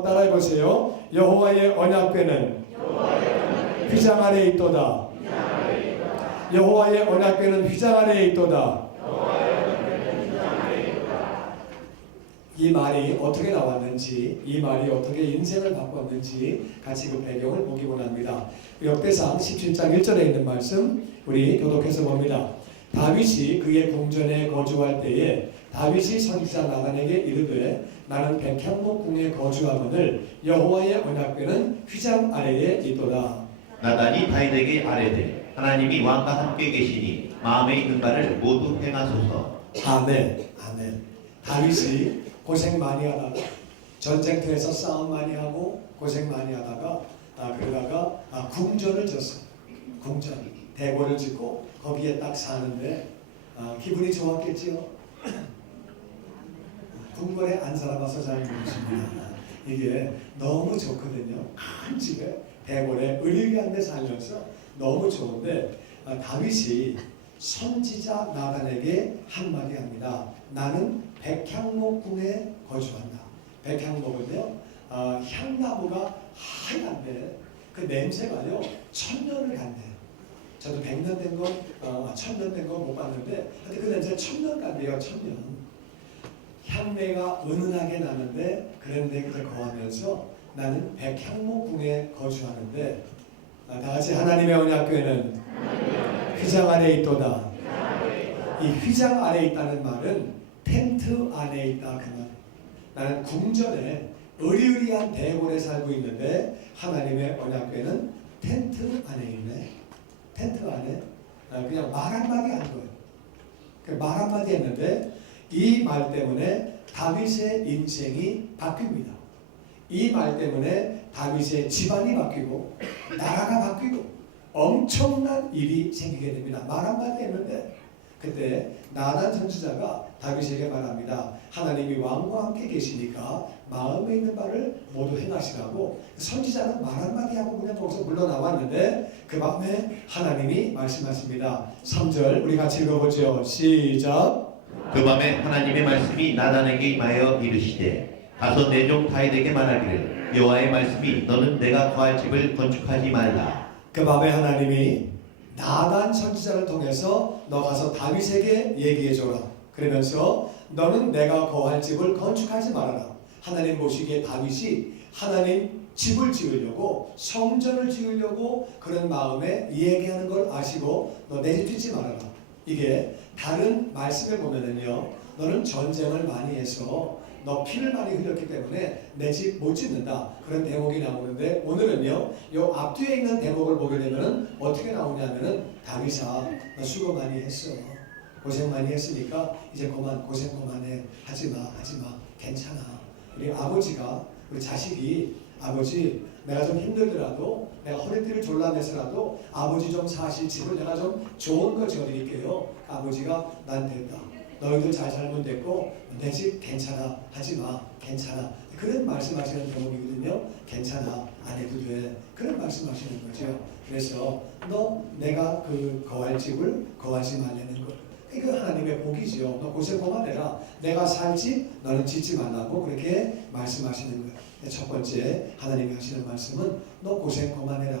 따라해 보세요. 여호와의 언약궤는 휘장 아래에 있도다. 여호와의 언약궤는 휘장 아래에 있도다. 이 말이 어떻게 나왔는지, 이 말이 어떻게 인생을 바꿨는지 같이 그 배경을 보기 원합니다. 역대상 17장 1절에 있는 말씀 우리 교독해서 봅니다. 다윗이 그의 궁전에 거주할 때에 다윗이 선지자 나단에게 이르되 나는 백향목 궁에 거주하거늘 여호와의 언약궤는 휘장 아래에 있도다. 나단이 다윗에게 아뢰되 하나님이 왕과 함께 계시니 마음에 있는 바를 모두 행하소서. 아멘. 아멘. 다윗이 고생 많이 하다가 전쟁터에서 싸움 많이 하고 고생 많이 하다가 그러다가 궁전을 졌어. 궁전 대궐을 짓고 거기에 딱 사는데 기분이 좋았겠지요. 궁궐에 안 살아봐서 잘 모르십니다. 이게 너무 좋거든요. 큰 집에 대궐에 의리한 데 살면서 너무 좋은데 다윗이 선지자 나단에게 한마디 합니다. 나는 백향목 궁에 거주한다. 백향목은요, 향나무가 하얀데 그 냄새가요 천년을 간대. 저도 100년 된 거, 1000년 된 거 못 봤는데, 근데 그 냄새 천년 간대요. 천년. 향내가 은은하게 나는데 그런데 그걸 거하면서 나는 백향목 궁에 거주하는데, 다 같이 하나님의 언약궤는 휘장 아래에 있도다. 이 휘장 아래에 있다는 말은 텐트 안에 있다 그 말. 나는 궁전에 의리의리한 대궐에 살고 있는데 하나님의 언약궤는 텐트 안에 있네. 텐트 안에 그냥 말 한마디 한 거예요. 말 한마디 했는데 이 말 때문에 다윗의 인생이 바뀝니다. 이 말 때문에 다윗의 집안이 바뀌고 나라가 바뀌고 엄청난 일이 생기게 됩니다. 말 한마디 했는데 그때 나단 선지자가 다윗에게 말합니다. 하나님이 왕과 함께 계시니까 마음에 있는 바를 모두 행하시라고. 선지자는 말 한마디 하고 그냥 거기서 물러나왔는데 그 밤에 하나님이 말씀하십니다. 3절 우리 같이 읽어보죠. 시작. 그 밤에 하나님의 말씀이 나단에게 임하여 이르시되 가서 내 종 다윗에게 말하기를 여호와의 말씀이 너는 내가 거할 집을 건축하지 말라. 그 밤에 하나님이 나단 선지자를 통해서 너 가서 다윗에게 얘기해줘라. 그러면서 너는 내가 거할 집을 건축하지 말아라. 하나님 보시기에 다윗이 하나님 집을 지으려고 성전을 지으려고 그런 마음에 얘기하는 걸 아시고 너 내 집 짓지 말아라. 이게 다른 말씀에 보면은요, 너는 전쟁을 많이 해서 너 피를 많이 흘렸기 때문에 내 집 못 짓는다. 그런 대목이 나오는데 오늘은요, 요 앞뒤에 있는 대목을 보게 되면은 어떻게 나오냐면은 다윗아, 너 수고 많이 했어. 고생 많이 했으니까 이제 고생 그만해. 하지마. 괜찮아. 우리 아버지가, 우리 자식이 아버지 내가 좀 힘들더라도 내가 허리띠를 졸라매서라도 아버지 좀 사실 집을 내가 좀 좋은 거 지어드릴게요. 아버지가 난 된다. 너희들 잘 살면 됐고 내 집 괜찮아. 하지마. 괜찮아. 그런 말씀하시는 대목이거든요. 괜찮아. 안 해도 돼. 그런 말씀하시는 거죠. 그래서 너 내가 그 거할 집을 거하지 말라는 거. 이거 하나님의 복이죠. 너 고생 그만해라. 내가 살 집 너는 짓지 말라고 그렇게 말씀하시는 거예요. 첫 번째 하나님이 하시는 말씀은 너 고생 그만해라.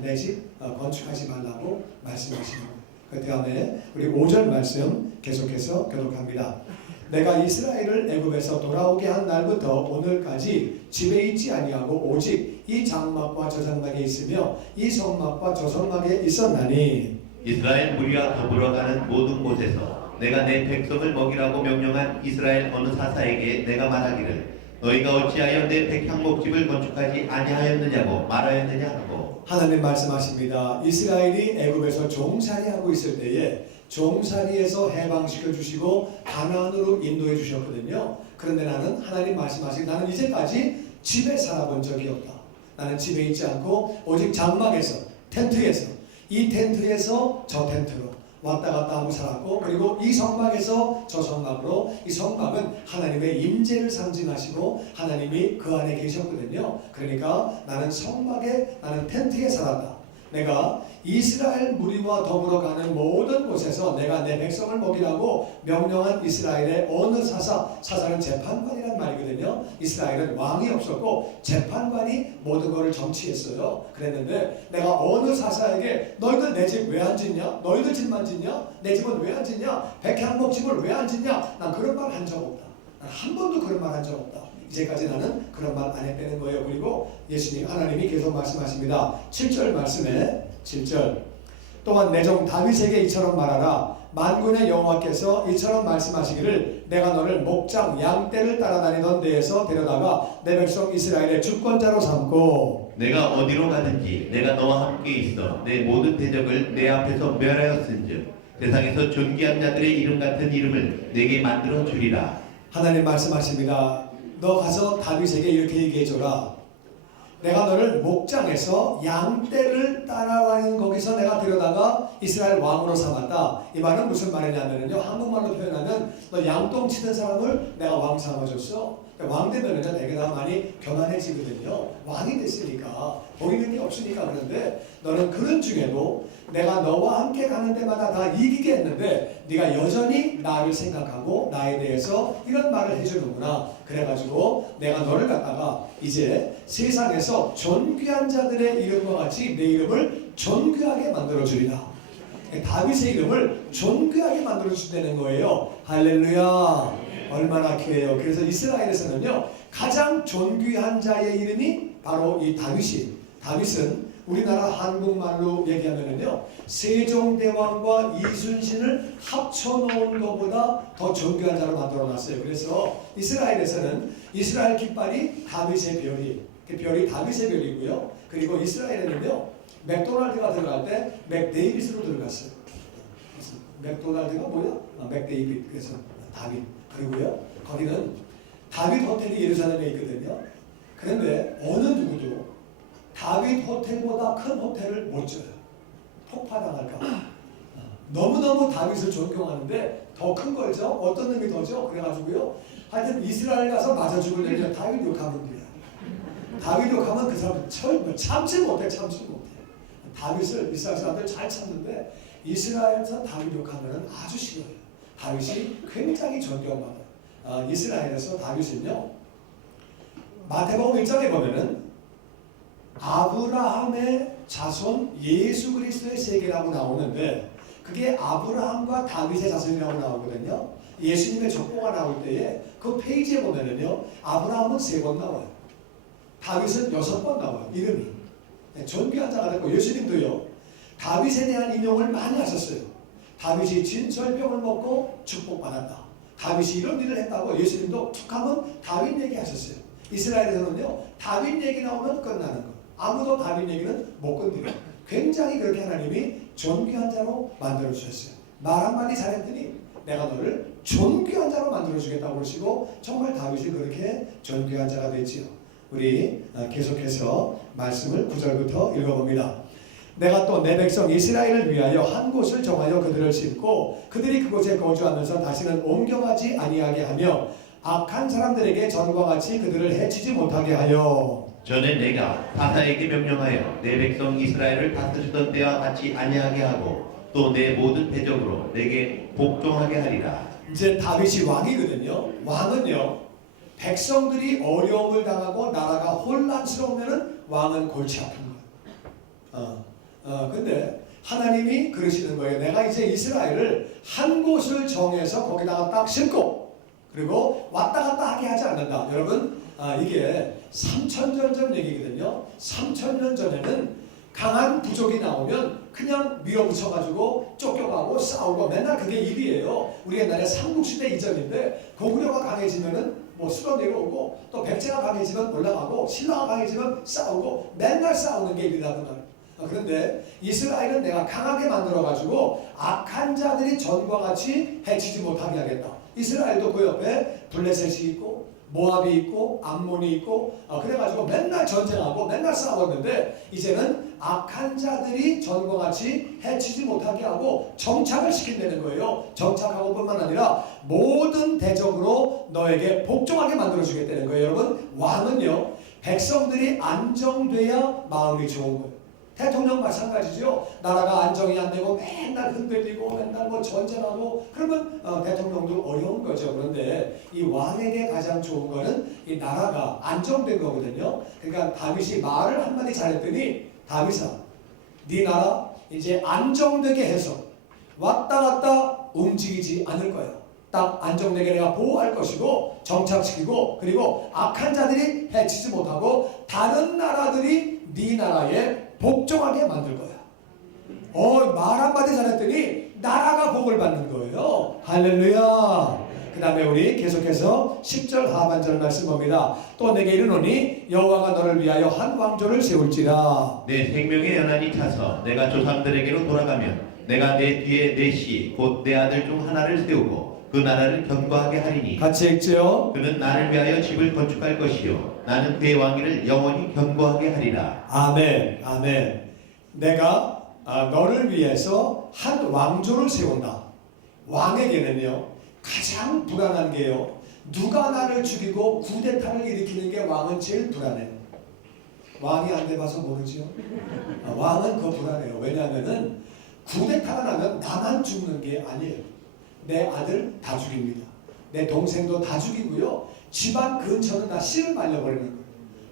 내 집 건축하지 말라고 말씀하시는 거예요. 그 다음에 우리 5절 말씀 계속해서 교독합니다. 내가 이스라엘을 애굽에서 돌아오게 한 날부터 오늘까지 집에 있지 아니하고 오직 이 장막과 저 장막에 있으며 이 성막과 저 성막에 있었나니 이스라엘 무리와 더불어 가는 모든 곳에서 내가 내 백성을 먹이라고 명령한 이스라엘 어느 사사에게 내가 말하기를 너희가 어찌하여 내 백향목집을 건축하지 아니하였느냐고 말하였느냐 하고. 하나님 말씀하십니다. 이스라엘이 애굽에서 종살이하고 있을 때에 종살이에서 해방시켜 주시고 가나안으로 인도해 주셨거든요. 그런데 나는 하나님 말씀하시기 나는 이제까지 집에 살아본 적이 없다. 나는 집에 있지 않고 오직 장막에서 텐트에서 이 텐트에서 저 텐트로 왔다 갔다 하고 살았고 그리고 이 성막에서 저 성막으로 이 성막은 하나님의 임재를 상징하시고 하나님이 그 안에 계셨거든요. 그러니까 나는 성막에 나는 텐트에 살았다. 내가 이스라엘 무리와 더불어 가는 모든 곳에서 내가 내 백성을 먹이라고 명령한 이스라엘의 어느 사사는 재판관이란 말이거든요. 이스라엘은 왕이 없었고 재판관이 모든 것을 정치했어요. 그랬는데 내가 어느 사사에게 너희들 내 집 왜 안 짓냐? 너희들 집만 짓냐? 내 집은 왜 안 짓냐? 백향목집을 왜 안 짓냐? 난 그런 말 한 적 없다. 난 한 번도 그런 말 한 적 없다. 이제까지 나는 그런 말 안 했다는 거예요. 그리고 예수님 하나님이 계속 말씀하십니다. 7절 말씀에 7절 또한 내 종 다윗에게 이처럼 말하라. 만군의 여호와께서 이처럼 말씀하시기를 내가 너를 목장 양떼를 따라다니던 데에서 데려다가 내 백성 이스라엘의 주권자로 삼고 내가 어디로 가든지 내가 너와 함께 있어 내 모든 대적을 내 앞에서 멸하였은즉 세상에서 존귀한 자들의 이름 같은 이름을 내게 만들어 주리라. 하나님 말씀하십니다. 너 가서 다윗에게 이렇게 얘기해줘라. 내가 너를 목장에서 양떼를 따라다니는 거기서 내가 데려다가 이스라엘 왕으로 삼았다. 이 말은 무슨 말이냐면요, 한국말로 표현하면 너 양똥 치는 사람을 내가 왕 삼아줬어. 왕 되면은요 되게 다 많이 교만해지거든요. 왕이 됐으니까 보이는 게 없으니까. 그런데 너는 그런 중에도 내가 너와 함께 가는 데마다 다 이기게 했는데 네가 여전히 나를 생각하고 나에 대해서 이런 말을 해주는구나. 그래가지고 내가 너를 갖다가 이제 세상에서 존귀한 자들의 이름과 같이 내 이름을 존귀하게 만들어주리라. 다윗의 이름을 존귀하게 만들어준다는 거예요. 할렐루야. 얼마나 귀해요. 그래서 이스라엘에서는요 가장 존귀한 자의 이름이 바로 이 다윗은 우리나라 한국말로 얘기하면은요 세종대왕과 이순신을 합쳐놓은 것보다 더 존귀한 자로 만들어놨어요. 그래서 이스라엘에서는 이스라엘 깃발이 다윗의 별이, 그 별이 다윗의 별이고요. 그리고 이스라엘에는요 맥도날드가 들어갈 때 맥데이빗으로 들어갔어요. 그래서 맥도날드가 뭐야? 맥데이빗. 그래서 다윗. 그리고요 거기는 다윗 호텔이 예루살렘에 있거든요. 그런데 어느 누구도 다윗 호텔보다 큰 호텔을 못 줘요. 폭파당할까 봐. 너무너무 다윗을 존경하는데 더 큰 걸죠. 어떤 놈이 더죠. 그래가지고요 하여튼 이스라엘 가서 맞아 죽으려면 다윗 욕하면 돼요. 다윗 욕하면 그 사람 참지 못해. 다윗을 이스라엘 사람들 잘 참는데 이스라엘에서 다윗 욕하면 아주 싫어요. 다윗이 굉장히 존경받아요. 이스라엘에서 다윗은요 마태복음 1장에 보면은 아브라함의 자손 예수 그리스도의 세계라고 나오는데 그게 아브라함과 다윗의 자손이라고 나오거든요. 예수님의 족보가 나올 때에 그 페이지에 보면은요 아브라함은 3번 나와요. 다윗은 6번 나와요. 이름이 존귀한 자가 됐고 예수님도요 다윗에 대한 인용을 많이 하셨어요. 다윗이 진설병을 먹고 축복받았다. 다윗이 이런 일을 했다고 예수님도 툭하면 다윗 얘기하셨어요. 이스라엘에서는요 다윗 얘기 나오면 끝나는 거. 아무도 다윗 얘기는 못 건드려. 굉장히 그렇게 하나님이 존귀한 자로 만들어주셨어요. 말 한마디 잘했더니 내가 너를 존귀한 자로 만들어주겠다고 그러시고 정말 다윗이 그렇게 존귀한 자가 됐지요. 우리 계속해서 말씀을 9절부터 읽어봅니다. 내가 또 내 백성 이스라엘을 위하여 한 곳을 정하여 그들을 심고 그들이 그곳에 거주하면서 다시는 옮겨가지 아니하게 하며 악한 사람들에게 전과 같이 그들을 해치지 못하게 하여 전에 내가 사사에게 명령하여 내 백성 이스라엘을 다스리던 때와 같이 아니하게 하고 또 내 모든 대적으로 내게 복종하게 하리라. 이제 다윗이 왕이거든요. 왕은요 백성들이 어려움을 당하고 나라가 혼란스러우면은 왕은 골치 아픈 거예요. 근데 하나님이 그러시는 거예요. 내가 이제 이스라엘을 한 곳을 정해서 거기다가 딱 심고 그리고 왔다 갔다 하게 하지 않는다. 여러분 이게 3000년 전 얘기거든요. 3000년 전에는 강한 부족이 나오면 그냥 밀어붙여가지고 쫓겨가고 싸우고 맨날 그게 일이에요. 우리 옛날에 삼국시대 이전인데 고구려가 강해지면은 뭐 수로 내려오고 또 백제가 강해지면 올라가고 신라가 강해지면 싸우고 맨날 싸우는 게 일이라는 거예요. 그런데 이스라엘은 내가 강하게 만들어가지고 악한 자들이 전과 같이 해치지 못하게 하겠다. 이스라엘도 그 옆에 블레셋이 있고 모압이 있고 암몬이 있고 그래가지고 맨날 전쟁하고 맨날 싸웠는데 이제는 악한 자들이 전과 같이 해치지 못하게 하고 정착을 시킨다는 거예요. 정착하고 뿐만 아니라 모든 대적으로 너에게 복종하게 만들어주겠다는 거예요. 여러분 왕은요 백성들이 안정돼야 마음이 좋은 거예요. 대통령 마찬가지죠. 나라가 안정이 안 되고 맨날 흔들리고 맨날 뭐 전쟁하고 그러면 대통령도 어려운 거죠. 그런데 이 왕에게 가장 좋은 거는 이 나라가 안정된 거거든요. 그러니까 다윗이 말을 한마디 잘했더니 다윗아, 네 나라 이제 안정되게 해서 왔다 갔다 움직이지 않을 거야. 딱 안정되게 내가 보호할 것이고 정착시키고 그리고 악한 자들이 해치지 못하고 다른 나라들이 네 나라에 복종하게 만들 거야. 말 한마디 잘했더니 나라가 복을 받는 거예요. 할렐루야. 그 다음에 우리 계속해서 10절 하반절 말씀 봅니다. 또 내게 이르노니 여호와가 너를 위하여 한 왕조를 세울지라. 내 생명의 연한이 차서 내가 조상들에게로 돌아가면 내가 내 뒤에 내 씨 곧 내 아들 중 하나를 세우고 그 나라를 견고하게 하리니 같이 읽죠. 그는 나를 위하여 집을 건축할 것이요 나는 그의 왕위를 영원히 견고하게 하리라. 아멘. 아멘. 내가 너를 위해서 한 왕조를 세운다. 왕에게는요 가장 불안한 게요, 누가 나를 죽이고 쿠데타를 일으키는 게 왕은 제일 불안해요. 왕이 안 돼봐서 모르지요. 왕은 그 불안해요. 왜냐하면은 쿠데타가 나면 나만 죽는 게 아니에요. 내 아들 다 죽입니다. 내 동생도 다 죽이고요. 집안 근처는 다 씨를 말려버리는 거예요.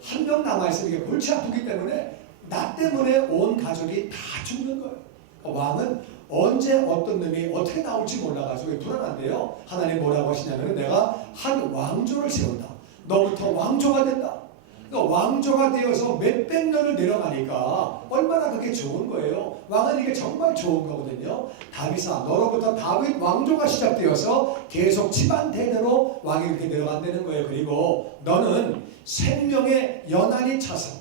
한 명 남아있으면 이게 골치 아프기 때문에 나 때문에 온 가족이 다 죽는 거예요. 왕은 언제 어떤 놈이 어떻게 나올지 몰라가지고 불안한데요. 하나님 뭐라고 하시냐면 내가 한 왕조를 세운다. 너부터 왕조가 된다. 그러니까 왕조가 되어서 몇백 년을 내려가니까 얼마나 그게 좋은 거예요. 왕은 이게 정말 좋은 거거든요. 다윗아, 너로부터 다윗 왕조가 시작되어서 계속 집안 대대로 왕이 이렇게 내려간다는 거예요. 그리고 너는 생명의 연한이 차서,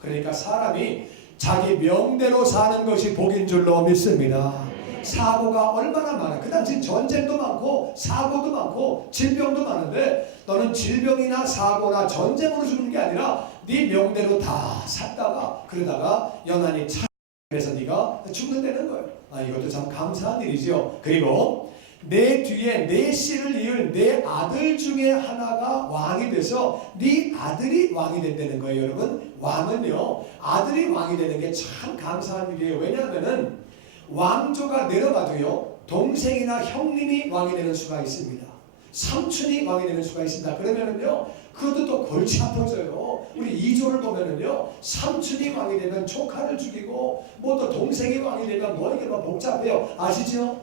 그러니까 사람이 자기 명대로 사는 것이 복인 줄로 믿습니다. 사고가 얼마나 많아. 그 당시 전쟁도 많고 사고도 많고 질병도 많은데 너는 질병이나 사고나 전쟁으로 죽는 게 아니라 네 명대로 다 샀다가 그러다가 연한이 차 그래서 네가 죽는다는 거예요. 이것도 참 감사한 일이죠. 그리고 내 뒤에 내 씨를 이을 내 아들 중에 하나가 왕이 돼서 네 아들이 왕이 된다는 거예요. 여러분, 왕은요 아들이 왕이 되는 게 참 감사한 일이에요. 왜냐하면은 왕조가 내려가도요 동생이나 형님이 왕이 되는 수가 있습니다. 삼촌이 왕이 되는 수가 있습니다. 그러면은요 그것도 또 골치 아파져요. 우리 이조를 보면은요 삼촌이 왕이 되면 조카를 죽이고 뭐 또 동생이 왕이 되면 뭐 이게 막 복잡해요. 아시죠?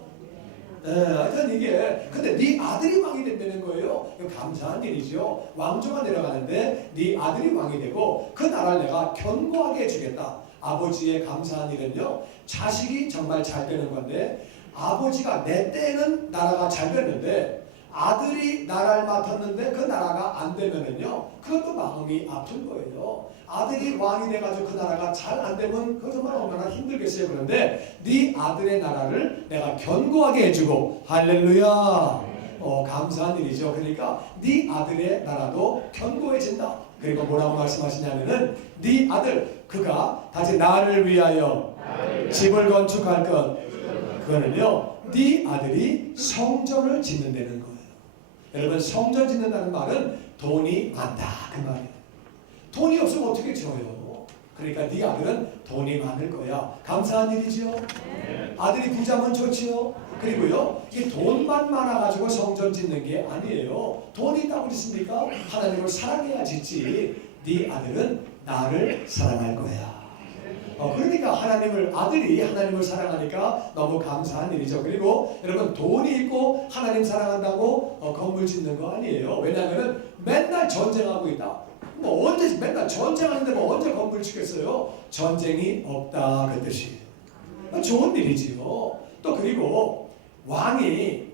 하여튼 이게 근데 네 아들이 왕이 된다는 거예요. 이거 감사한 일이죠. 왕조가 내려가는데 네 아들이 왕이 되고 그 나라를 내가 견고하게 해주겠다. 아버지의 감사한 일은요 자식이 정말 잘 되는 건데, 아버지가 내 때는 나라가 잘 됐는데 아들이 나라를 맡았는데 그 나라가 안 되면은요 그것도 마음이 아픈 거예요. 아들이 왕이 돼가지고 그 나라가 잘 안 되면 그 정말 얼마나 힘들겠어요. 그런데 네 아들의 나라를 내가 견고하게 해주고, 할렐루야. 감사한 일이죠. 그러니까 네 아들의 나라도 견고해진다. 그리고 뭐라고 말씀하시냐면은 네 아들, 그가 다시 나를 위하여 집을 건축할 것, 그거는요 네 아들이 성전을 짓는다는 거예요. 여러분, 성전 짓는다는 말은 돈이 많다 그 말이에요. 돈이 없으면 어떻게 지어요? 그러니까 네 아들은 돈이 많을 거야. 감사한 일이죠. 아들이 부자면 좋지요. 그리고요 이게 돈만 많아가지고 성전 짓는 게 아니에요. 돈이 있다고 짓습니까? 하나님을 사랑해야 짓지. 네 아들은 나를 사랑할 거야. 그러니까 아들이 하나님을 사랑하니까 너무 감사한 일이죠. 그리고 여러분, 돈이 있고 하나님 사랑한다고 건물 짓는 거 아니에요. 왜냐하면 맨날 전쟁하고 있다. 뭐 언제 맨날 전쟁하는데 뭐 언제 건물 짓겠어요? 전쟁이 없다 그 뜻이에요. 좋은 일이지요. 또 그리고 왕이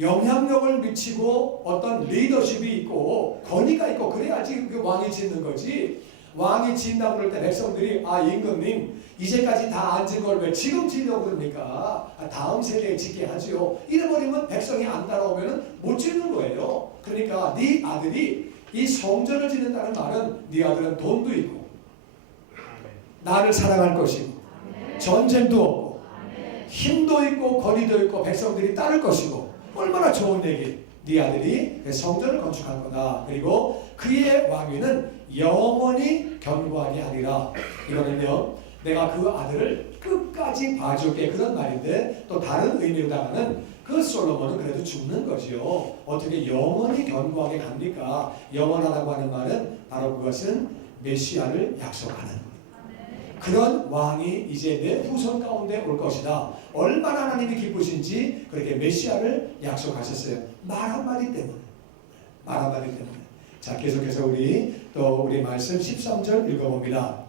영향력을 미치고 어떤 리더십이 있고 권위가 있고 그래야지 그 왕이 짓는 거지. 왕이 짓는다고 그럴 때 백성들이 임금님 이제까지 다 안 짓는 걸 왜 지금 짓려고 그럽니까? 다음 세대에 짓게 하지요. 이래버리면 백성이 안 따라오면 못 짓는 거예요. 그러니까 네 아들이 이 성전을 짓는다는 말은 네 아들은 돈도 있고 나를 사랑할 것이고 전쟁도 없고 힘도 있고 권위도 있고 백성들이 따를 것이고 얼마나 좋은 얘기. 네 아들이 성전을 건축할 거다. 그리고 그의 왕위는 영원히 견고하게 하리라. 이거는요 내가 그 아들을 끝까지 봐줄게. 그런 말인데 또 다른 의미로다가는 그 솔로몬은 그래도 죽는 거지요. 어떻게 영원히 견고하게 갑니까? 영원하다고 하는 말은 바로 그것은 메시아를 약속하는 그런 왕이 이제 내 후손 가운데 올 것이다. 얼마나 하나님이 기쁘신지 그렇게 메시아를 약속하셨어요. 말 한마디 때문에. 말 한마디 때문에. 자, 계속해서 우리 말씀 13절 읽어봅니다.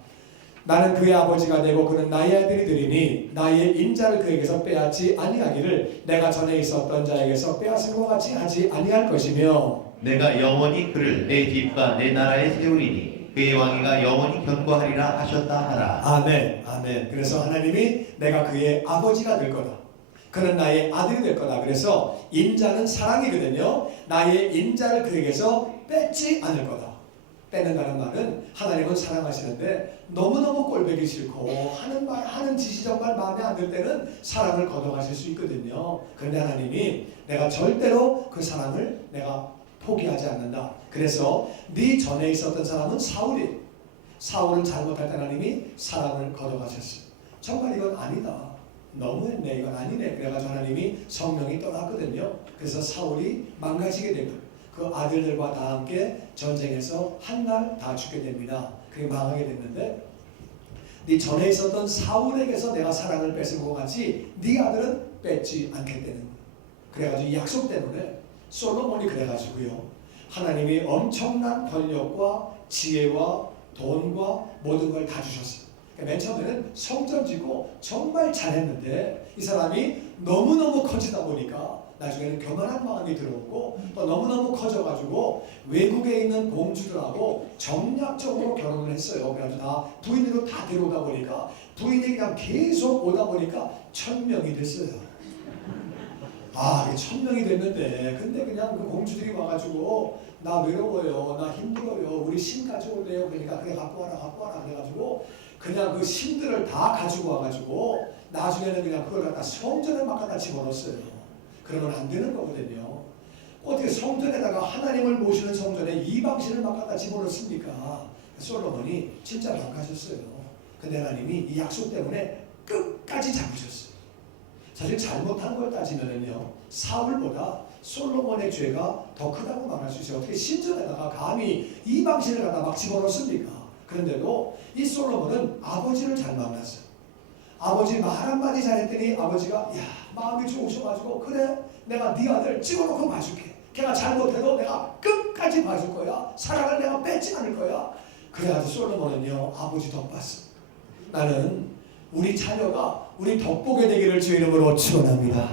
나는 그의 아버지가 되고 그는 나의 아들이 되리니 나의 인자를 그에게서 빼앗지 아니하기를 내가 전에 있었던 자에게서 빼앗은 것 같이 하지 아니할 것이며 내가 영원히 그를 내 집과 내 나라에 세우리니 그의 왕위가 영원히 견고하리라 하셨다 하라. 아멘. 아멘. 그래서 하나님이 내가 그의 아버지가 될 거다. 그는 나의 아들이 될 거다. 그래서 인자는 사랑이거든요. 나의 인자를 그에게서 뺏지 않을 거다. 뺏는다는 말은 하나님은 사랑하시는데 너무너무 꼴보기 싫고 하는 짓이 정말 마음에 안 들 때는 사랑을 거둬가실 수 있거든요. 그런데 하나님이 내가 절대로 그 사랑을 내가 포기하지 않는다. 그래서 네 전에 있었던 사람은 사울이 사울을 잘못할 때 하나님이 사랑을 거둬가셨어요. 정말 이건 아니다. 너무했네. 이건 아니네. 그래가지고 하나님이 성령이 떠났거든요. 그래서 사울이 망가지게 된 거예요. 그 아들들과 다 함께 전쟁에서 한 날 다 죽게 됩니다. 그게 망하게 됐는데 네 전에 있었던 사울에게서 내가 사랑을 뺏은 것 같이 네 아들은 뺏지 않겠다는 거예요. 그래가지고 이 약속 때문에 솔로몬이 그래가지고요. 하나님이 엄청난 권력과 지혜와 돈과 모든 걸 다 주셨어요. 맨 처음에는 성전 짓고 정말 잘했는데 이 사람이 너무너무 커지다 보니까 나중에는 교만한 마음이 들어오고 또 너무너무 커져가지고 외국에 있는 공주들하고 정략적으로 결혼을 했어요. 그래서 다 부인으로 다 데려오다 보니까 부인이 그냥 계속 오다 보니까 1000명이 됐어요. 아, 1000명이 됐는데 근데 그냥 그 공주들이 와가지고 나 외로워요, 나 힘들어요, 우리 신 가져올래요. 그러니까 그래 갖고 와라 그래가지고 그냥 그 신들을 다 가지고 와가지고 나중에는 그냥 그걸 갖다 성전에 막 갖다 집어넣었어요. 그러면 안 되는 거거든요. 어떻게 성전에다가 하나님을 모시는 성전에 이방신을 막 갖다 집어넣습니까? 솔로몬이 진짜 망가졌어요. 근데 하나님이 이 약속 때문에 끝까지 잡으셨어요. 사실 잘못한 걸 따지면은요, 사울보다 솔로몬의 죄가 더 크다고 말할 수 있어요. 어떻게 신전에다가 감히 이방신을 갖다 막 집어넣습니까? 그런데도 이 솔로몬은 아버지를 잘 만났어요. 아버지 말 한마디 잘했더니 아버지가 야 마음이 좋으셔가지고 그래 내가 네 아들 찍어놓고 봐줄게. 걔가 잘못해도 내가 끝까지 봐줄 거야. 사랑을 내가 뺏지 않을 거야. 그래가지고 솔로몬은요 아버지 덕봤어. 나는 우리 자녀가 우리 덕보게 되기를 주 이름으로 축원합니다.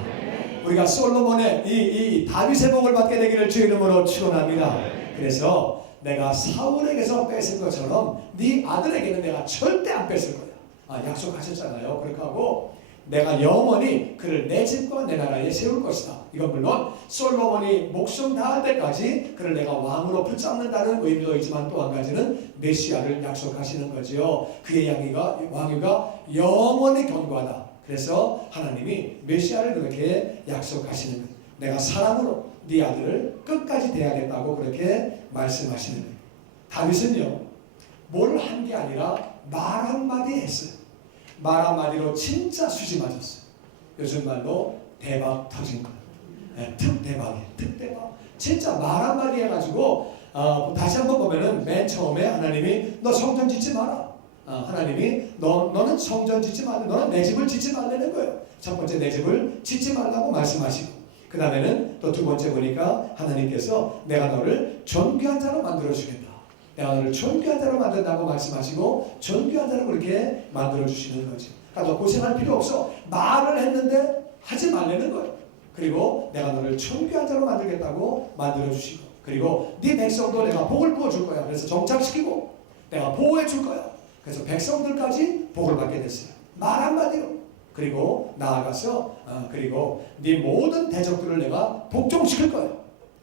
우리가 솔로몬의 이 다윗의 복을 받게 되기를 주 이름으로 축원합니다. 그래서 내가 사울에게서 뺏은 것처럼 네 아들에게는 내가 절대 안 뺏을 거야. 약속하셨잖아요. 그렇게 하고 내가 영원히 그를 내 집과 내 나라에 세울 것이다. 이건 물론 솔로몬이 목숨 다할 때까지 그를 내가 왕으로 붙잡는다는 의미도 있지만 또 한 가지는 메시아를 약속하시는 거지요. 그의 왕위가 영원히 견고하다. 그래서 하나님이 메시아를 그렇게 약속하시는 거예요. 내가 사랑으로 네 아들을 끝까지 대하겠다고 그렇게 말씀하시는 거예요. 다윗은요 뭘 한 게 아니라 말 한마디 했어요. 말 한마디로 진짜 수지 맞았어요. 요즘 말로 대박 터진 거예요. 네, 특대박이에요. 특대박. 진짜 말 한마디 해가지고 다시 한번 보면은 맨 처음에 하나님이 너 성전 짓지 마라. 하나님이 너는 성전 짓지 말래. 너는 내 집을 짓지 말라는 거예요. 첫 번째 내 집을 짓지 말라고 말씀하시고 그 다음에는 또 두 번째 보니까 하나님께서 내가 너를 존귀한 자로 만들어주겠다. 내가 너를 존귀한 자로 만든다고 말씀하시고 존귀한 자로 그렇게 만들어주시는 거지. 그러니까 너 고생할 필요 없어. 말을 했는데 하지 말라는 거예요. 그리고 내가 너를 존귀한 자로 만들겠다고 만들어주시고 그리고 네 백성도 내가 복을 부어줄 거야. 그래서 정착시키고 내가 보호해 줄 거야. 그래서 백성들까지 복을 받게 됐어요. 말 한마디로. 그리고 나아가서 그리고 네 모든 대적들을 내가 복종시킬 거야.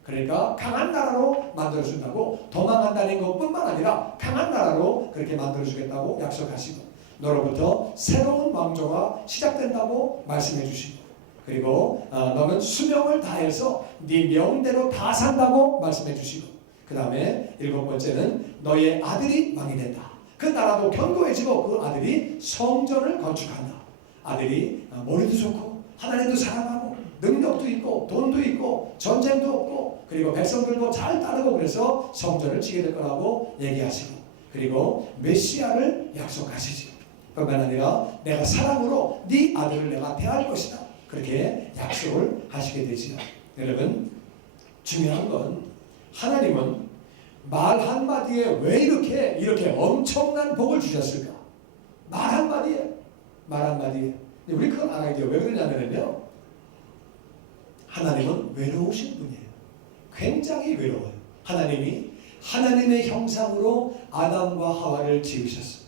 그러니까 강한 나라로 만들어준다고 도망간다는 것뿐만 아니라 강한 나라로 그렇게 만들어주겠다고 약속하시고 너로부터 새로운 왕조가 시작된다고 말씀해 주시고 그리고 너는 수명을 다해서 네 명대로 다 산다고 말씀해 주시고 그 다음에 일곱 번째는 너의 아들이 왕이 된다. 그 나라도 견고해지고 그 아들이 성전을 건축한다. 아들이 머리도 좋고 하나님도 사랑하고 능력도 있고 돈도 있고 전쟁도 없고 그리고 백성들도 잘 따르고 그래서 성전을 지게 될 거라고 얘기하시고 그리고 메시아를 약속하시지. 뿐만 아니라 내가 사랑으로 네 아들을 내가 대할 것이다. 그렇게 약속을 하시게 되지요. 여러분 중요한 건 하나님은 말 한마디에 왜 이렇게 엄청난 복을 주셨을까? 말 한마디에 우리 그건 알아야 돼요. 왜 그러냐면요 하나님은 외로우신 분이에요. 굉장히 외로워요. 하나님이 하나님의 형상으로 아담과 하와를 지으셨어요.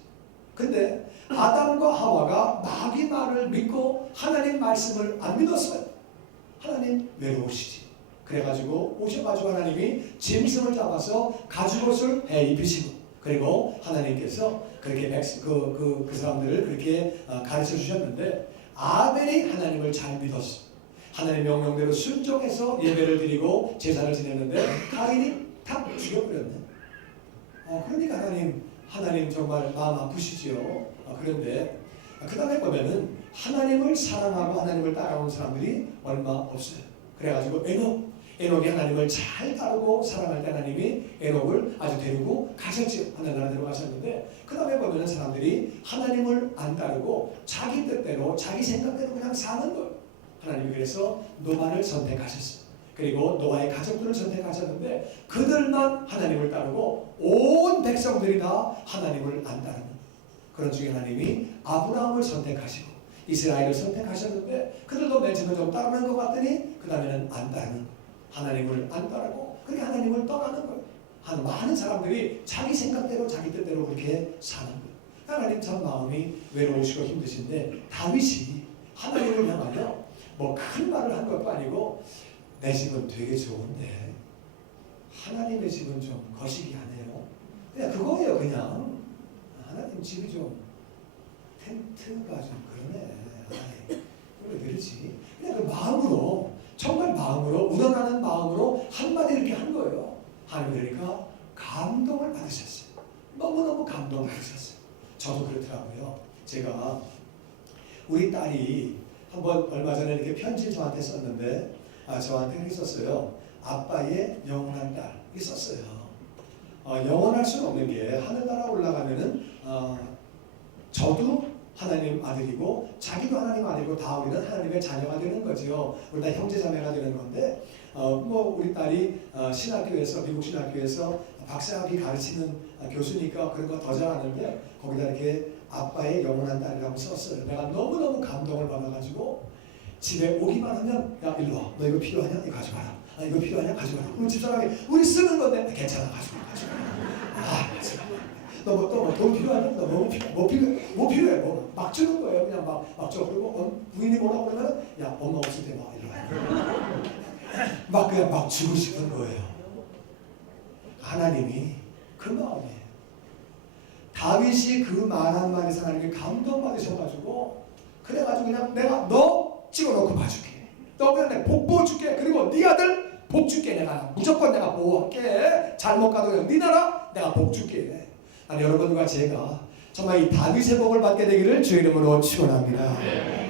근데 아담과 하와가 마귀 말을 믿고 하나님 말씀을 안 믿었어요. 하나님 외로우시지. 그래가지고 오셔가지고 하나님이 짐승을 잡아서 가죽옷을 해 입히시고 그리고 하나님께서 그렇게 그 사람들을 그렇게 가르쳐 주셨는데 아벨이 하나님을 잘 믿었어. 하나님 명령대로 순종해서 예배를 드리고 제사를 지냈는데 가인이 다 죽여버렸네. 그러니까 하나님 정말 마음 아프시지요. 그런데 그 다음에 보면은 하나님을 사랑하고 하나님을 따라오는 사람들이 얼마 없어요. 그래가지고 에녹이 하나님을 잘 따르고 사랑할 때 하나님이 에녹을 아주 데리고 가셨지요. 하나님 데려가셨는데 그 다음에 보면은 사람들이 하나님을 안 따르고 자기 뜻대로 자기 생각대로 그냥 사는 거예요. 하나님이 그래서 노아를 선택하셨어요. 그리고 노아의 가족들을 선택하셨는데 그들만 하나님을 따르고 온 백성들이 다 하나님을 안 따르는 그런 중에 하나님이 아브라함을 선택하시고 이스라엘을 선택하셨는데 그들도 맨 처음에 좀 따르는 것 같더니 그 다음에는 안 따르는 거예요. 하나님을 안 따르고 그렇게 하나님을 떠나는 거예요. 많은 사람들이 자기 생각대로 자기 뜻대로 그렇게 사는 거예요. 하나님 참 마음이 외로우시고 힘드신데 다윗이 하나님을 향하여 뭐 큰 말을 한 것도 아니고 내 집은 되게 좋은데 하나님의 집은 좀 거시기하네요. 그냥 그거예요. 그냥 하나님 집이 좀 텐트가 좀 그러네. 왜 그러지? 그냥 그 마음으로 정말 마음으로 우러나는 마음으로 한마디 이렇게 한 거예요. 하나님 그러니까 감동을 받으셨어요. 너무너무 감동을 받으셨어요. 저도 그렇더라고요. 제가 우리 딸이 한번 얼마 전에 이렇게 편지를 저한테 썼는데 저한테 이렇게 썼어요. 아빠의 영원한 딸 있었어요. 영원할 수는 없는 게 하늘나라 올라가면은 저도 하나님 아들이고 자기도 하나님 아들이고 다 우리는 하나님의 자녀가 되는 거죠. 우리 다 형제자매가 되는 건데 뭐 우리 딸이 신학교에서 미국 신학교에서 박사학위 가르치는 교수니까 그런 거 더 잘하는데 거기다 이렇게 아빠의 영원한 딸이라고 썼어요. 내가 너무너무 감동을 받아가지고 집에 오기만 하면 야 일로 와. 너 이거 필요하냐? 이거 가져가라. 이거 필요하냐? 가져가라. 우리 집사람이 우리 쓰는 건데 괜찮아 가져가. 돈 필요하냐? 뭐 필요해? 뭐 막 주는 거예요. 그냥 막 줘. 그리고 부인이 뭐라고 그러면 야 엄마 없을 때 막 일로 와. 막 그냥 막 주고 싶은 거예요. 하나님이 그 마음이에요. 다윗이 그 말 한마디에서 하나님이 감동받으셔가지고 그래가지고 그냥 내가 너 찍어놓고 봐줄게. 너 그냥 내가 복 줄게. 그리고 네 아들 복 줄게. 내가 무조건 내가 보호할게. 잘못 가도 그냥 네 나라 내가 복 줄게. 아니 여러분과 제가 정말 이 다윗의 복을 받게 되기를 주의 이름으로 축원합니다.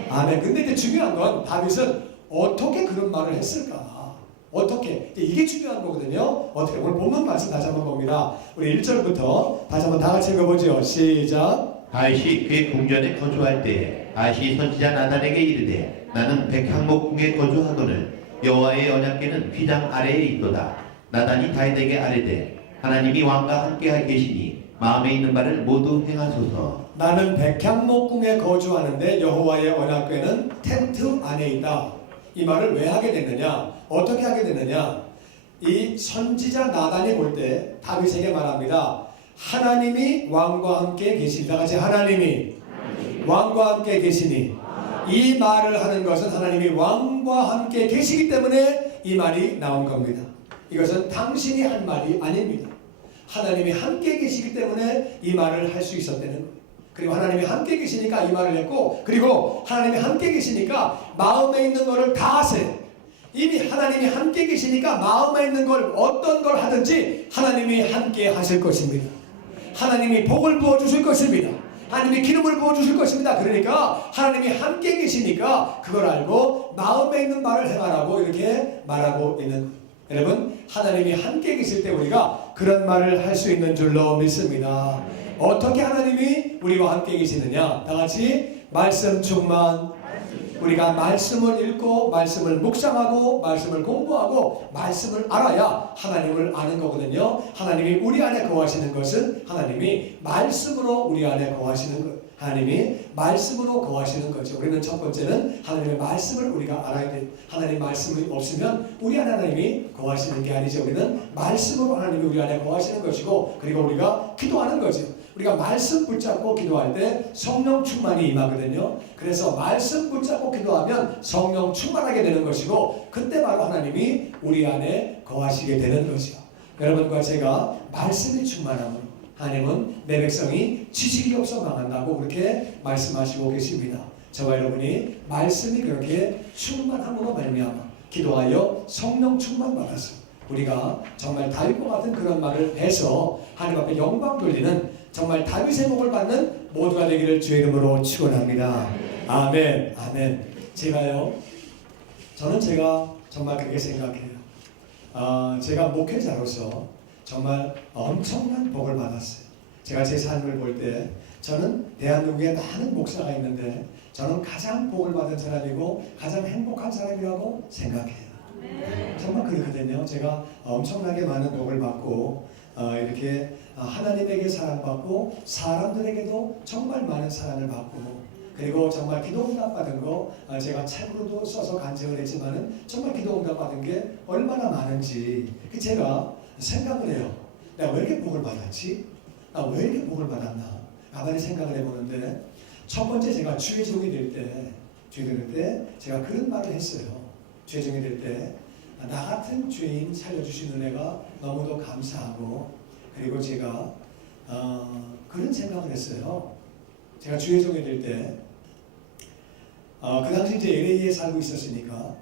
아멘. 근데 이제 중요한 건 다윗은 어떻게 그런 말을 했을까? 어떻게? 이게 중요한 거거든요. 어떻게? 오늘 본문 말씀 다시 한번 봅니다. 우리 1절부터 다시 한번 다 같이 읽어보죠. 시작. 다윗이 그의 궁전에 거주할 때에 다윗이 선지자 나단에게 이르되 나는 백향목궁에 거주하거늘 여호와의 언약궤는 휘장 아래에 있도다. 나단이 다윗에게 아뢰되 하나님이 왕과 함께 계시니 마음에 있는 바를 모두 행하소서. 나는 백향목궁에 거주하는데 여호와의 언약궤는 텐트 안에 있다. 이 말을 왜 하게 됐느냐? 어떻게 하게 됐느냐? 이 선지자 나단이 볼 때 다윗에게 말합니다. 하나님이 왕과 함께 계시다. 같이 하나님이 왕과 함께 계시니 이 말을 하는 것은 하나님이 왕과 함께 계시기 때문에 이 말이 나온 겁니다. 이것은 당신이 한 말이 아닙니다. 하나님이 함께 계시기 때문에 이 말을 할 수 있었다는 거예요. 그리고 하나님이 함께 계시니까 이 말을 했고 그리고 하나님이 함께 계시니까 마음에 있는 것을 다 하세요. 이미 하나님이 함께 계시니까 마음에 있는 걸 어떤 걸 하든지 하나님이 함께 하실 것입니다. 하나님이 복을 부어주실 것입니다. 하나님이 기름을 부어주실 것입니다. 그러니까 하나님이 함께 계시니까 그걸 알고 마음에 있는 말을 행하라고 이렇게 말하고 있는 거예요. 여러분, 하나님이 함께 계실 때 우리가 그런 말을 할 수 있는 줄로 믿습니다. 어떻게 하나님이 우리와 함께 계시느냐? 다 같이 말씀 충만. 우리가 말씀을 읽고 말씀을 묵상하고 말씀을 공부하고 말씀을 알아야 하나님을 아는 거거든요. 하나님이 우리 안에 거하시는 것은 하나님이 말씀으로 우리 안에 거하시는 것. 하나님이 말씀으로 거하시는 거죠. 우리는 첫 번째는 하나님의 말씀을 우리가 알아야 돼요. 하나님 말씀이 없으면 우리 안에 하나님이 거하시는 게 아니죠. 우리는 말씀으로 하나님이 우리 안에 거하시는 것이고, 그리고 우리가 기도하는 거죠. 우리가 말씀 붙잡고 기도할 때 성령 충만이 임하거든요. 그래서 말씀 붙잡고 기도하면 성령 충만하게 되는 것이고, 그때 바로 하나님이 우리 안에 거하시게 되는 것이요. 여러분과 제가 말씀이 충만함으로 하나님은 내 백성이 지식이 없어 망한다고 그렇게 말씀하시고 계십니다. 저와 여러분이 말씀이 그렇게 충만함으로 말미암아 기도하여 성령 충만 받아서 우리가 정말 다윗과 같은 그런 말을 해서 하나님 앞에 영광 돌리는 정말 다윗의 복을 받는 모두가 되기를 주의 이름으로 축원합니다. 아멘. 아멘. 저는 정말 그렇게 생각해요. 제가 목회자로서 정말 엄청난 복을 받았어요. 제가 제 삶을 볼 때 저는 대한민국에 많은 목사가 있는데 저는 가장 복을 받은 사람이고 가장 행복한 사람이라고 생각해요. 정말 그렇거든요. 제가 엄청나게 많은 복을 받고 이렇게 하나님에게 사랑받고 사람들에게도 정말 많은 사랑을 받고, 그리고 정말 기도응답 받은 거 제가 책으로도 써서 간증을 했지만은 정말 기도응답 받은 게 얼마나 많은지 제가 생각을 해요. 내가 왜 이렇게 복을 받았지? 나 왜 이렇게 복을 받았나? 가만히 생각을 해보는데, 첫 번째 제가 주의 종이 될 때 제가 그런 말을 했어요. 주의 종이 될 때 나 같은 죄인 살려주신 은혜가 너무도 감사하고, 그리고 제가 그런 생각을 했어요. 제가 주의 종이 될 때 그 당시 이제 LA에 살고 있었으니까,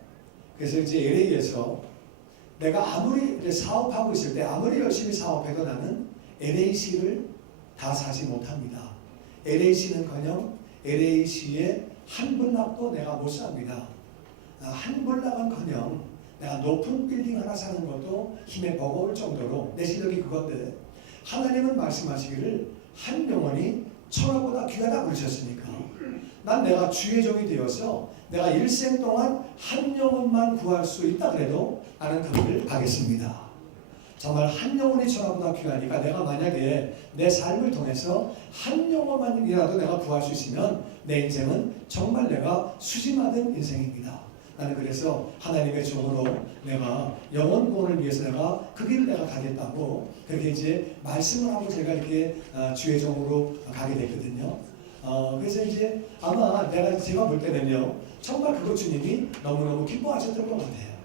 그래서 이제 LA에서 내가 아무리 이제 사업하고 있을 때 아무리 열심히 사업해도 나는 LAC를 다 사지 못합니다. LAC는커녕 LAC의 한 블락도 내가 못 삽니다. 한 블락은커녕 내가 높은 빌딩 하나 사는 것도 힘에 버거울 정도로 내 실력이 그건데, 하나님은 말씀하시기를 한 영혼이 천하보다 귀하다 그러셨으니까 난 내가 주의 종이 되어서 내가 일생 동안 한 영혼만 구할 수 있다 그래도 나는 그 길을 가겠습니다. 정말 한 영혼이 천하보다 귀하니까 내가 만약에 내 삶을 통해서 한 영혼만이라도 내가 구할 수 있으면 내 인생은 정말 내가 수지맞은 인생입니다. 나는 그래서 하나님의 종으로 내가 영혼 구원을 위해서 내가 그 길을 내가 가겠다고 그렇게 이제 말씀을 하고 제가 이렇게 주의 종으로 가게 됐거든요. 그래서 이제 아마 제가 볼 때는요, 정말 그거 주님이 너무너무 기뻐하셨던 것 같아요.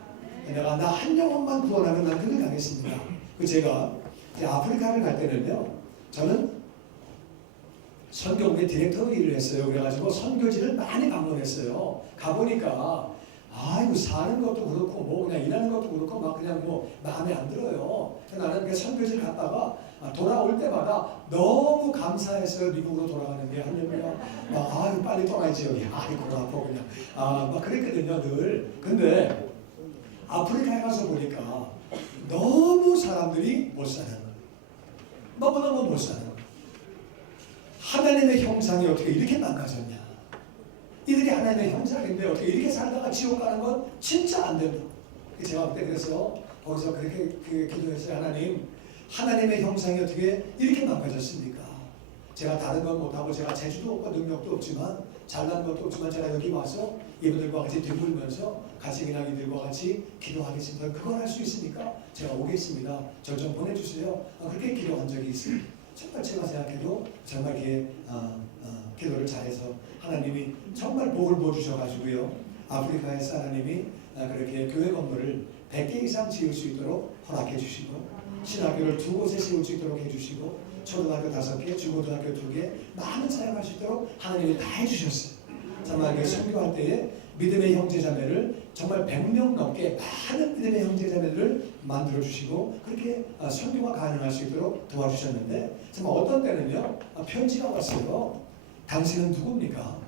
내가 나 한 영혼만 구원하면 난 그길 가겠습니다. 제가 이제 아프리카를 갈 때는요, 저는 선교국의 디렉터로 일을 했어요. 그래가지고 선교지를 많이 방문했어요. 가보니까 이거 사는 것도 그렇고 뭐 그냥 일하는 것도 그렇고 막 그냥 뭐 마음에 안 들어요. 나는 그 선교지를 갔다가 돌아올 때마다 너무 감사했어요. 미국으로 돌아가는 게 하려면 빨리 떠나야지 여기. 이거 아파 그냥 막 그랬거든요 늘. 근데 아프리카에 가서 보니까 너무 사람들이 못 사는 거예요. 너무너무 못 사는 거예요. 하나님의 형상이 어떻게 이렇게 망가졌냐? 이들이 하나님의 형상인데 어떻게 이렇게 살다가 지옥 가는 건 진짜 안 된다. 제가 그때 그래서 거기서 그렇게 기도했어요. 하나님의 형상이 어떻게 이렇게 망가졌습니까? 제가 다른 건 못하고 제가 재주도 없고 능력도 없지만 잘난 것도 없지만 제가 여기 와서 이분들과 같이 뒹굴면서 같이 그냥 이들과 같이 기도하겠습니다. 그걸 할 수 있으니까 제가 오겠습니다. 저 좀 보내주세요. 그렇게 기도한 적이 있습니다. 정말 제가 생각해도 정말 이렇게 기도를 잘해서 하나님이 정말 복을 부어주셔가지고요, 아프리카에서 하나님이 그렇게 교회 건물을 100개 이상 지을 수 있도록 허락해 주시고, 신학교를 2곳에 세울 수 있도록 해주시고, 초등학교 5개, 중고등학교 2개 많은 사용할 수 있도록 하나님이 다 해주셨어요. 정말 선교할 때에 믿음의 형제자매를 정말 100명 넘게 많은 믿음의 형제자매들을 만들어주시고 그렇게 선교가 가능할 수 있도록 도와주셨는데 정말 어떤 때는요 편지가 왔어요. 당신은 누굽니까?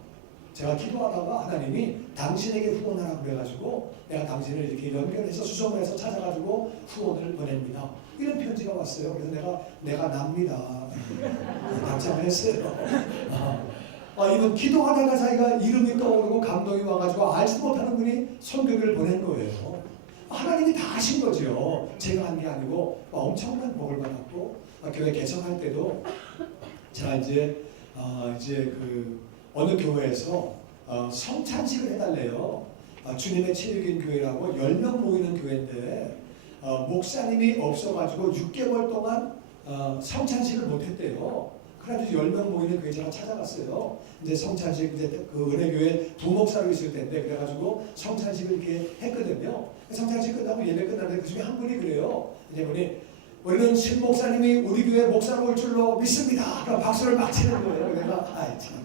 제가 기도하다가 하나님이 당신에게 후원하라고 그래가지고 내가 당신을 이렇게 연결해서 수송을 해서 찾아가지고 후원을 보냅니다. 이런 편지가 왔어요. 그래서 내가 납니다. 답장을 했어요. 이분 기도하다가 자기가 이름이 떠오르고 감동이 와가지고 알지도 못하는 분이 선교를 보낸 거예요. 하나님이 다 하신 거죠. 제가 한 게 아니고 엄청난 복을 받았고 교회 개척할 때도 제가 이제 그 어느 교회에서 성찬식을 해달래요. 주님의 체육인 교회라고 10명 모이는 교회인데 목사님이 없어가지고 6개월 동안 성찬식을 못했대요. 그래가지고 10명 모이는 교회 제가 찾아갔어요. 이제 성찬식 이제 그 은혜교회 부목사로 있을 때인데 그래가지고 성찬식을 이렇게 했거든요. 성찬식 끝나고 예배 끝나는데 그 중에 한 분이 그래요. 이제 분이 우리는 신 목사님이 우리 교회 목사로 올 줄로 믿습니다. 그럼 박수를 막 치는 거예요. 내가 아이 참나.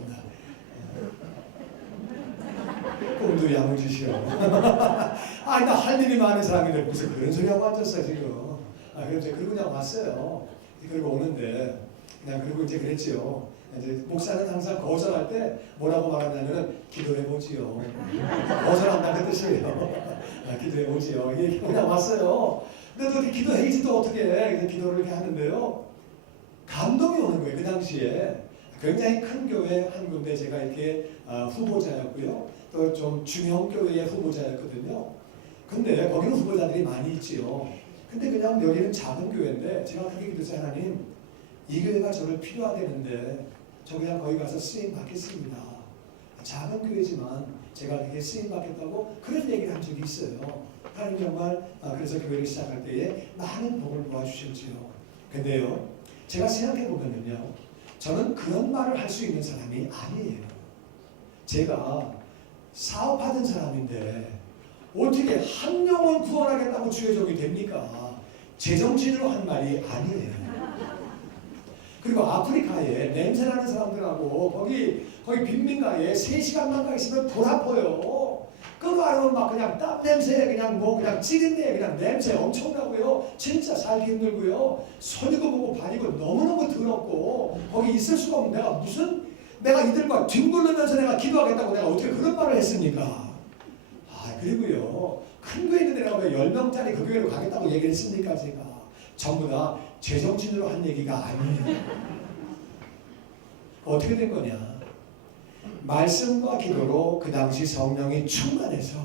꿈도 야무지시오. 나 할 일이 많은 사람인데 무슨 그런 소리 하고 앉았어 지금. 그래서 그리고 그냥 왔어요. 그리고 오는데 그냥 그리고 이제 그랬지요. 이제 목사는 항상 거절할 때 뭐라고 말하냐면은 기도해 보지요. 거절한다는 뜻이에요. 기도해 보지요. 이게 그냥 왔어요. 근데 또 이렇게 기도해야지 또 어떻게 해? 그래서 기도를 이렇게 하는데요. 감동이 오는 거예요. 그 당시에 굉장히 큰 교회 한 군데 제가 이렇게 후보자였고요. 또 좀 중형 교회의 후보자였거든요. 근데 거기는 후보자들이 많이 있지요. 근데 그냥 여기는 작은 교회인데 제가 그렇게 기도했어요. 하나님, 이 교회가 저를 필요하다는데 저 그냥 거기 가서 쓰임 받겠습니다. 작은 교회지만 제가 그렇게 쓰임 받겠다고 그런 얘기를 한 적이 있어요. 하나님 정말 그래서 교회를 시작할 때에 많은 복을 도와주셨지요. 근데요, 제가 생각해 보면요, 저는 그런 말을 할 수 있는 사람이 아니에요. 제가 사업하던 사람인데 어떻게 한 영혼 구원하겠다고 주의 종이 됩니까? 제정신으로 한 말이 아니에요. 그리고 아프리카에 냄새나는 사람들하고 거기 빈민가에 3시간만 가 있으면 불 아파요. 그거 알면 막 그냥 땀 냄새 그냥 찌른데 그냥 냄새 엄청나고요. 진짜 살기 힘들고요. 손이고 보고 발이고 너무너무 더럽고 거기 있을 수가 없는 내가 이들과 뒹굴르면서 내가 기도하겠다고 내가 어떻게 그런 말을 했습니까? 그리고요. 큰 교회 있는데 내가 왜 10명짜리 그 교회로 가겠다고 얘기를 했습니까? 제가 전부 다 제정신으로 한 얘기가 아니에요. 어떻게 된 거냐? 말씀과 기도로 그 당시 성령이 충만해서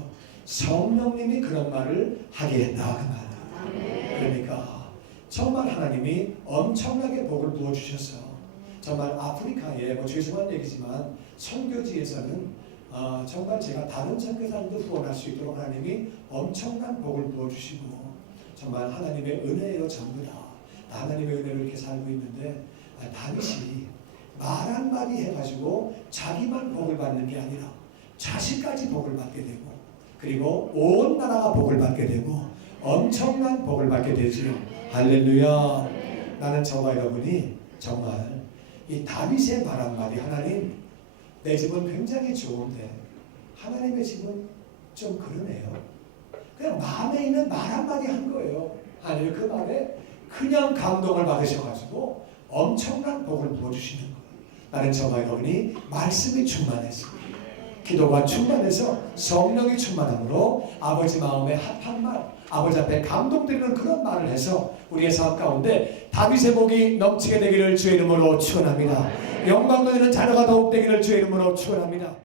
성령님이 그런 말을 하게 했다 그 말이에요. 그러니까 정말 하나님이 엄청나게 복을 부어주셔서 정말 아프리카에 죄송한 얘기지만 선교지에서는 정말 제가 다른 선교사님도 후원할 수 있도록 하나님이 엄청난 복을 부어주시고 정말 하나님의 은혜예요. 전부 다 하나님의 은혜로 이렇게 살고 있는데 다윗이 말 한마디 해가지고 자기만 복을 받는 게 아니라 자식까지 복을 받게 되고 그리고 온 나라가 복을 받게 되고 엄청난 복을 받게 되지요. 할렐루야. 나는 저와 여러분이 정말 이 다윗의 말 한마디 하나님 내 집은 굉장히 좋은데 하나님의 집은 좀 그러네요. 그냥 마음에 있는 말 한마디 한 거예요. 하나님 그 말에 그냥 감동을 받으셔가지고 엄청난 복을 부어주시는 거예요. 나는 저와 여러분이 말씀이 충만했습니다. 기도가 충만해서 성령이 충만함으로 아버지 마음에 합한 말, 아버지 앞에 감동드리는 그런 말을 해서 우리의 삶 가운데 다윗의 복이 넘치게 되기를 주의 이름으로 축원합니다. 영광 돌리는 자녀가 더욱 되기를 주의 이름으로 축원합니다.